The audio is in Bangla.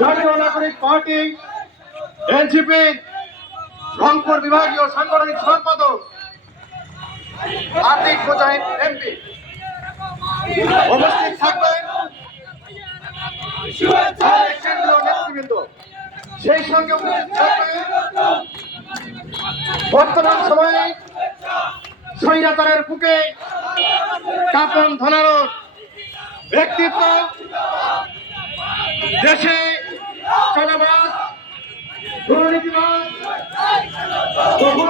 জাতীয় নাগরিক পার্টি এনসিপি রংপুর বিভাগীয় সাংগঠনিক সম্পাদক আতিক মুজাহিদ এমপি উপস্থিত থাকবেন কেন্দ্রীয় নেতৃবৃন্দ, সেই সঙ্গে উপস্থিত থাকবেন বর্তমান সময়ে স্বৈরাচারের বুকে কাঁপন ধরানো ব্যক্তিত্ব, দেশে চাঁদাবাজ, দুর্নীতিবাজ, বহু